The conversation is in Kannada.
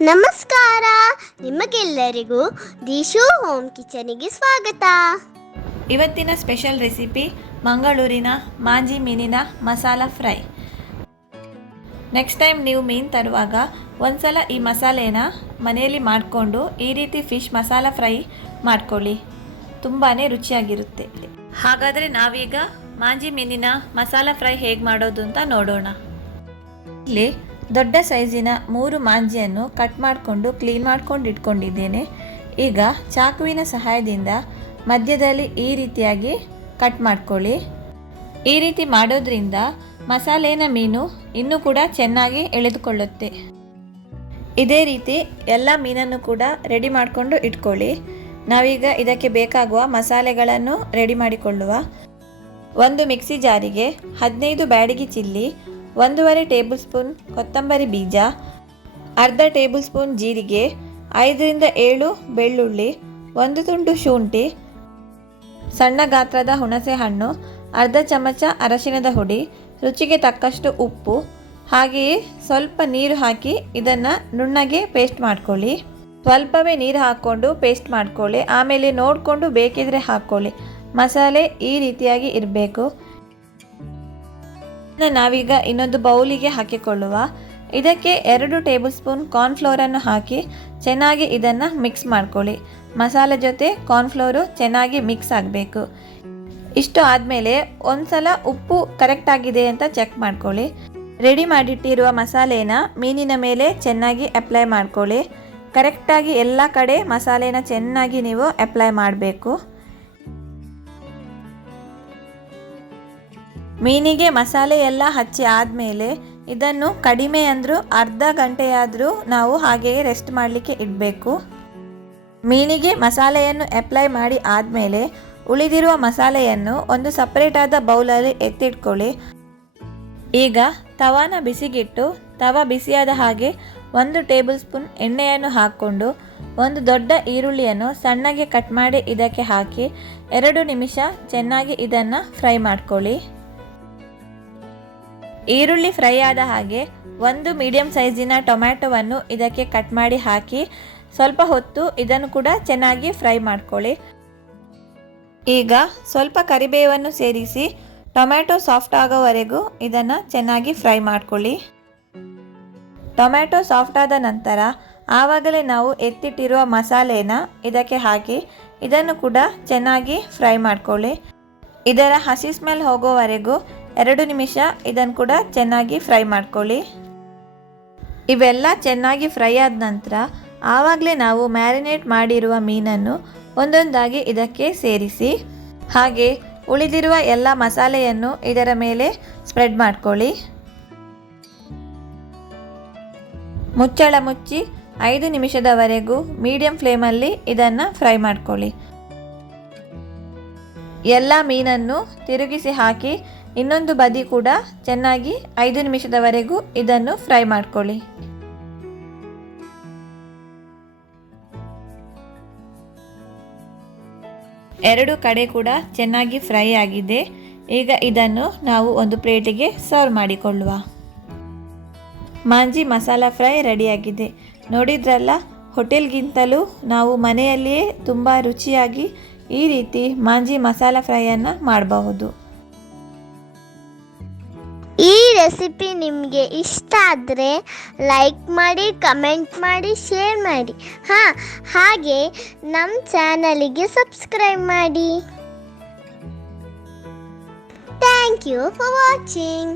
ನಮಸ್ಕಾರ, ನಿಮಗೆಲ್ಲರಿಗೂ ದಿಶು ಹೋಮ್ ಕಿಚನಿಗೆ ಸ್ವಾಗತ. ಇವತ್ತಿನ ಸ್ಪೆಷಲ್ ರೆಸಿಪಿ ಮಂಗಳೂರಿನ ಮಾಂಜಿ ಮೀನಿನ ಮಸಾಲ ಫ್ರೈ. ನೆಕ್ಸ್ಟ್ ಟೈಮ್ ನೀವು ಮೀನು ತರುವಾಗ ಒಂದ್ಸಲ ಈ ಮಸಾಲೆನ ಮನೆಯಲ್ಲಿ ಮಾಡಿಕೊಂಡು ಈ ರೀತಿ ಫಿಶ್ ಮಸಾಲ ಫ್ರೈ ಮಾಡ್ಕೊಳ್ಳಿ, ತುಂಬಾ ರುಚಿಯಾಗಿರುತ್ತೆ. ಹಾಗಾದರೆ ನಾವೀಗ ಮಾಂಜಿ ಮೀನಿನ ಮಸಾಲ ಫ್ರೈ ಹೇಗೆ ಮಾಡೋದು ಅಂತ ನೋಡೋಣ. ಇಲ್ಲಿ ದೊಡ್ಡ ಸೈಜಿನ 3 ಮಾಂಜಿಯನ್ನು ಕಟ್ ಮಾಡಿಕೊಂಡು ಕ್ಲೀನ್ ಮಾಡ್ಕೊಂಡು ಇಟ್ಕೊಂಡಿದ್ದೇನೆ. ಈಗ ಚಾಕುವಿನ ಸಹಾಯದಿಂದ ಮಧ್ಯದಲ್ಲಿ ಈ ರೀತಿಯಾಗಿ ಕಟ್ ಮಾಡ್ಕೊಳ್ಳಿ. ಈ ರೀತಿ ಮಾಡೋದ್ರಿಂದ ಮಸಾಲೆನ ಮೀನು ಇನ್ನೂ ಕೂಡ ಚೆನ್ನಾಗಿ ಎಳೆದುಕೊಳ್ಳುತ್ತೆ. ಇದೇ ರೀತಿ ಎಲ್ಲ ಮೀನನ್ನು ಕೂಡ ರೆಡಿ ಮಾಡಿಕೊಂಡು ಇಟ್ಕೊಳ್ಳಿ. ನಾವೀಗ ಇದಕ್ಕೆ ಬೇಕಾಗುವ ಮಸಾಲೆಗಳನ್ನು ರೆಡಿ ಮಾಡಿಕೊಳ್ಳುವ. ಒಂದು ಮಿಕ್ಸಿ ಜಾರಿಗೆ 15 ಬ್ಯಾಡಗಿ ಚಿಲ್ಲಿ, 1.5 ಟೇಬಲ್ ಸ್ಪೂನ್ ಕೊತ್ತಂಬರಿ ಬೀಜ, ಅರ್ಧ ಟೇಬಲ್ ಸ್ಪೂನ್ ಜೀರಿಗೆ, 5 ರಿಂದ 7 ಬೆಳ್ಳುಳ್ಳಿ, 1 ತುಂಡು ಶುಂಠಿ, ಸಣ್ಣ ಗಾತ್ರದ ಹುಣಸೆ ಹಣ್ಣು, ಅರ್ಧ ಚಮಚ ಅರಶಿನದ ಹುಡಿ, ರುಚಿಗೆ ತಕ್ಕಷ್ಟು ಉಪ್ಪು, ಹಾಗೆಯೇ ಸ್ವಲ್ಪ ನೀರು ಹಾಕಿ ಇದನ್ನು ನುಣ್ಣಗೆ ಪೇಸ್ಟ್ ಮಾಡ್ಕೊಳ್ಳಿ. ಸ್ವಲ್ಪವೇ ನೀರು ಹಾಕ್ಕೊಂಡು ಪೇಸ್ಟ್ ಮಾಡ್ಕೊಳ್ಳಿ. ಆಮೇಲೆ ನೋಡಿಕೊಂಡು ಬೇಕಿದ್ರೆ ಹಾಕ್ಕೊಳ್ಳಿ. ಮಸಾಲೆ ಈ ರೀತಿಯಾಗಿ ಇರಬೇಕು. ನಾವೀಗ ಇನ್ನೊಂದು ಬೌಲಿಗೆ ಹಾಕಿಕೊಳ್ಳುವ. ಇದಕ್ಕೆ 2 ಟೇಬಲ್ ಸ್ಪೂನ್ ಕಾರ್ನ್ಫ್ಲೋರನ್ನು ಹಾಕಿ ಚೆನ್ನಾಗಿ ಇದನ್ನು ಮಿಕ್ಸ್ ಮಾಡ್ಕೊಳ್ಳಿ. ಮಸಾಲೆ ಜೊತೆ ಕಾರ್ನ್ಫ್ಲೋರು ಚೆನ್ನಾಗಿ ಮಿಕ್ಸ್ ಆಗಬೇಕು. ಇಷ್ಟು ಆದಮೇಲೆ ಒಂದು ಸಲ ಉಪ್ಪು ಕರೆಕ್ಟ್ ಆಗಿದೆ ಅಂತ ಚೆಕ್ ಮಾಡ್ಕೊಳ್ಳಿ. ರೆಡಿ ಮಾಡಿಟ್ಟಿರುವ ಮಸಾಲೆನ ಮೀನಿನ ಮೇಲೆ ಚೆನ್ನಾಗಿ ಅಪ್ಲೈ ಮಾಡ್ಕೊಳ್ಳಿ. ಕರೆಕ್ಟಾಗಿ ಎಲ್ಲ ಕಡೆ ಮಸಾಲೆನ ಚೆನ್ನಾಗಿ ನೀವು ಅಪ್ಲೈ ಮಾಡಬೇಕು. ಮೀನಿಗೆ ಮಸಾಲೆ ಎಲ್ಲ ಹಚ್ಚಿ ಆದಮೇಲೆ ಇದನ್ನು ಕಡಿಮೆ ಅಂದರೂ ಅರ್ಧ ಗಂಟೆಯಾದರೂ ನಾವು ಹಾಗೆಯೇ ರೆಸ್ಟ್ ಮಾಡಲಿಕ್ಕೆ ಇಡಬೇಕು. ಮೀನಿಗೆ ಮಸಾಲೆಯನ್ನು ಅಪ್ಲೈ ಮಾಡಿ ಆದಮೇಲೆ ಉಳಿದಿರುವ ಮಸಾಲೆಯನ್ನು ಒಂದು ಸಪ್ರೇಟಾದ ಬೌಲಲ್ಲಿ ಎತ್ತಿಟ್ಕೊಳ್ಳಿ. ಈಗ ತವಾನ ಬಿಸಿಗಿಟ್ಟು ತವ ಬಿಸಿಯಾದ ಹಾಗೆ 1 ಟೇಬಲ್ ಸ್ಪೂನ್ ಎಣ್ಣೆಯನ್ನು ಹಾಕ್ಕೊಂಡು ಒಂದು ದೊಡ್ಡ ಈರುಳ್ಳಿಯನ್ನು ಸಣ್ಣಗೆ ಕಟ್ ಮಾಡಿ ಇದಕ್ಕೆ ಹಾಕಿ 2 ನಿಮಿಷ ಚೆನ್ನಾಗಿ ಇದನ್ನು ಫ್ರೈ ಮಾಡ್ಕೊಳ್ಳಿ. ಈರುಳ್ಳಿ ಫ್ರೈ ಆದ ಹಾಗೆ 1 ಮೀಡಿಯಂ ಸೈಜಿನ ಟೊಮ್ಯಾಟೊವನ್ನು ಇದಕ್ಕೆ ಕಟ್ ಮಾಡಿ ಹಾಕಿ ಸ್ವಲ್ಪ ಹೊತ್ತು ಇದನ್ನು ಕೂಡ ಚೆನ್ನಾಗಿ ಫ್ರೈ ಮಾಡ್ಕೊಳ್ಳಿ. ಈಗ ಸ್ವಲ್ಪ ಕರಿಬೇವನ್ನು ಸೇರಿಸಿ ಟೊಮ್ಯಾಟೊ ಸಾಫ್ಟ್ ಆಗೋವರೆಗೂ ಇದನ್ನು ಚೆನ್ನಾಗಿ ಫ್ರೈ ಮಾಡ್ಕೊಳ್ಳಿ. ಟೊಮ್ಯಾಟೊ ಸಾಫ್ಟ್ ಆದ ನಂತರ ಆವಾಗಲೇ ನಾವು ಎತ್ತಿಟ್ಟಿರುವ ಮಸಾಲೆನ ಇದಕ್ಕೆ ಹಾಕಿ ಇದನ್ನು ಕೂಡ ಚೆನ್ನಾಗಿ ಫ್ರೈ ಮಾಡ್ಕೊಳ್ಳಿ. ಇದರ ಹಸಿ ಸ್ಮೆಲ್ ಹೋಗೋವರೆಗೂ 2 ನಿಮಿಷ ಇದನ್ನು ಕೂಡ ಚೆನ್ನಾಗಿ ಫ್ರೈ ಮಾಡ್ಕೊಳ್ಳಿ. ಇವೆಲ್ಲ ಚೆನ್ನಾಗಿ ಫ್ರೈ ಆದ ನಂತರ ಆವಾಗಲೇ ನಾವು ಮ್ಯಾರಿನೇಟ್ ಮಾಡಿರುವ ಮೀನನ್ನು ಒಂದೊಂದಾಗಿ ಇದಕ್ಕೆ ಸೇರಿಸಿ ಹಾಗೆ ಉಳಿದಿರುವ ಎಲ್ಲ ಮಸಾಲೆಯನ್ನು ಇದರ ಮೇಲೆ ಸ್ಪ್ರೆಡ್ ಮಾಡ್ಕೊಳ್ಳಿ. ಮುಚ್ಚಳ ಮುಚ್ಚಿ 5 ನಿಮಿಷದವರೆಗೂ ಮೀಡಿಯಂ ಫ್ಲೇಮಲ್ಲಿ ಇದನ್ನು ಫ್ರೈ ಮಾಡ್ಕೊಳ್ಳಿ. ಎಲ್ಲ ಮೀನನ್ನು ತಿರುಗಿಸಿ ಹಾಕಿ ಇನ್ನೊಂದು ಬದಿ ಕೂಡ ಚೆನ್ನಾಗಿ 5 ನಿಮಿಷದವರೆಗೂ ಇದನ್ನು ಫ್ರೈ ಮಾಡ್ಕೊಳ್ಳಿ. ಎರಡು ಕಡೆ ಕೂಡ ಚೆನ್ನಾಗಿ ಫ್ರೈ ಆಗಿದೆ. ಈಗ ಇದನ್ನು ನಾವು ಒಂದು ಪ್ಲೇಟಿಗೆ ಸರ್ವ್ ಮಾಡಿಕೊಳ್ಳುವ. ಮಾಂಜಿ ಮಸಾಲ ಫ್ರೈ ರೆಡಿಯಾಗಿದೆ. ನೋಡಿದ್ರಲ್ಲ, ಹೋಟೆಲ್ಗಿಂತಲೂ ನಾವು ಮನೆಯಲ್ಲಿಯೇ ತುಂಬ ರುಚಿಯಾಗಿ ಈ ರೀತಿ ಮಾಂಜಿ ಮಸಾಲ ಫ್ರೈಯನ್ನು ಮಾಡಬಹುದು. ಈ ರೆಸಿಪಿ ನಿಮಗೆ ಇಷ್ಟ ಆದರೆ ಲೈಕ್ ಮಾಡಿ, ಕಮೆಂಟ್ ಮಾಡಿ, ಶೇರ್ ಮಾಡಿ. ಹಾಗೆ ನಮ್ಮ ಚಾನಲಿಗೆ ಸಬ್ಸ್ಕ್ರೈಬ್ ಮಾಡಿ. Thank you for watching.